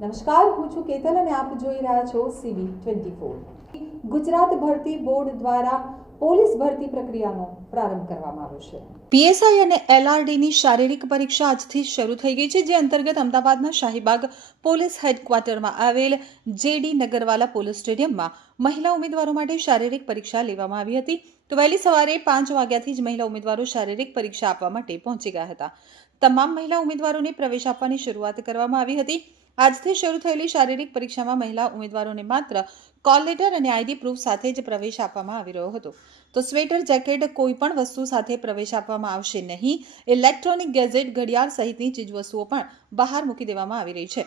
નમસ્કાર, હું છું કેતન અને આપ જોઈ રહ્યા છો સીબી ટ્વેન્ટી ફોર. ગુજરાત ભરતી બોર્ડ દ્વારા પોલીસ ભરતી પ્રક્રિયાનો પ્રારંભ કરવામાં આવ્યો છે. પીએસઆઈ અને એલઆરડીની શારીરિક પરીક્ષા આજથી શરૂ થઈ ગઈ છે, જે અંતર્ગત અમદાવાદના શાહીબાગ પોલીસ હેડક્વાર્ટરમાં આવેલ જેડી નગરવાલા પોલીસ સ્ટેડિયમમાં મહિલા ઉમેદવારો માટે શારીરિક પરીક્ષા લેવામાં આવી હતી. તો વહેલી સવારે પાંચ વાગ્યાથી જ મહિલા ઉમેદવારો શારીરિક પરીક્ષા આપવા માટે પહોંચી ગયા હતા. તમામ મહિલા ઉમેદવારોને પ્રવેશ આપવાની શરૂઆત કરવામાં આવી હતી. આજથી શરૂ થયેલી શારીરિક પરીક્ષામાં મહિલા ઉમેદવારોને માત્ર કોલ લેટર અને આઈડી પ્રૂફ સાથે જ પ્રવેશ આપવામાં આવી રહ્યો હતો. તો સ્વેટર, જેકેટ કોઈ પણ વસ્તુ સાથે પ્રવેશ આપવામાં આવશે નહીં. ઇલેક્ટ્રોનિક ગેજેટ, ઘડિયાળ સહિતની ચીજવસ્તુઓ પણ બહાર મૂકી દેવામાં આવી રહી છે.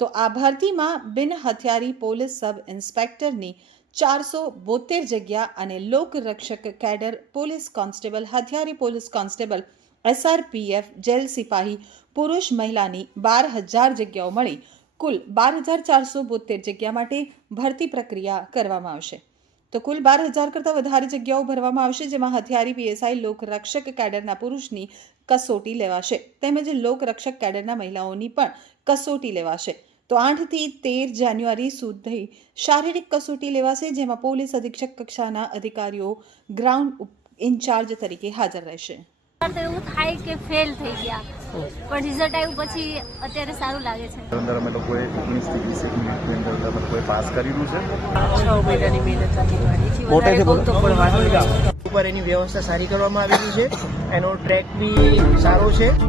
તો આ ભરતીમાં બિન હથિયારી પોલીસ સબ ઇન્સ્પેક્ટરની ચારસો બોતેર જગ્યા અને લોકરક્ષક કેડર પોલીસ કોન્સ્ટેબલ, હથિયારી પોલીસ કોન્સ્ટેબલ એસઆરપીએફ જેલ સિપાહી પુરુષ મહિલાની બાર હજાર જગ્યાઓ મળી કુલ બાર હજાર ચારસો બોતેર જગ્યા માટે ભરતી પ્રક્રિયા કરવામાં આવશે. તો કુલ બાર હજાર કરતાં વધારે જગ્યાઓ ભરવામાં આવશે જેમાં હથિયારી, પીએસઆઈ, લોકરક્ષક કેડરના પુરુષની કસોટી લેવાશે તેમજ લોકરક્ષક કેડરના મહિલાઓની પણ કસોટી લેવાશે. તો આઠથી તેર જાન્યુઆરી સુધી શારીરિક કસોટી લેવાશે જેમાં પોલીસ અધિક્ષક કક્ષાના અધિકારીઓ ગ્રાઉન્ડ ઇન્ચાર્જ તરીકે હાજર રહેશે. તો એવું થાય કે ફેલ થઈ ગયા. પણ રિઝલ્ટ આવ્યું પછી અત્યારે સારું લાગે છે. અંદર અમે લોકોએ ઓગણીસથી વીસ એક મિનિટની અંદર અમે લોકોએ પાસ કરેલું છે. મહિનાની મહેનત હતી. ઉપર એની વ્યવસ્થા સારી કરવામાં આવેલી છે. એનો ટ્રેક બી સારો છે.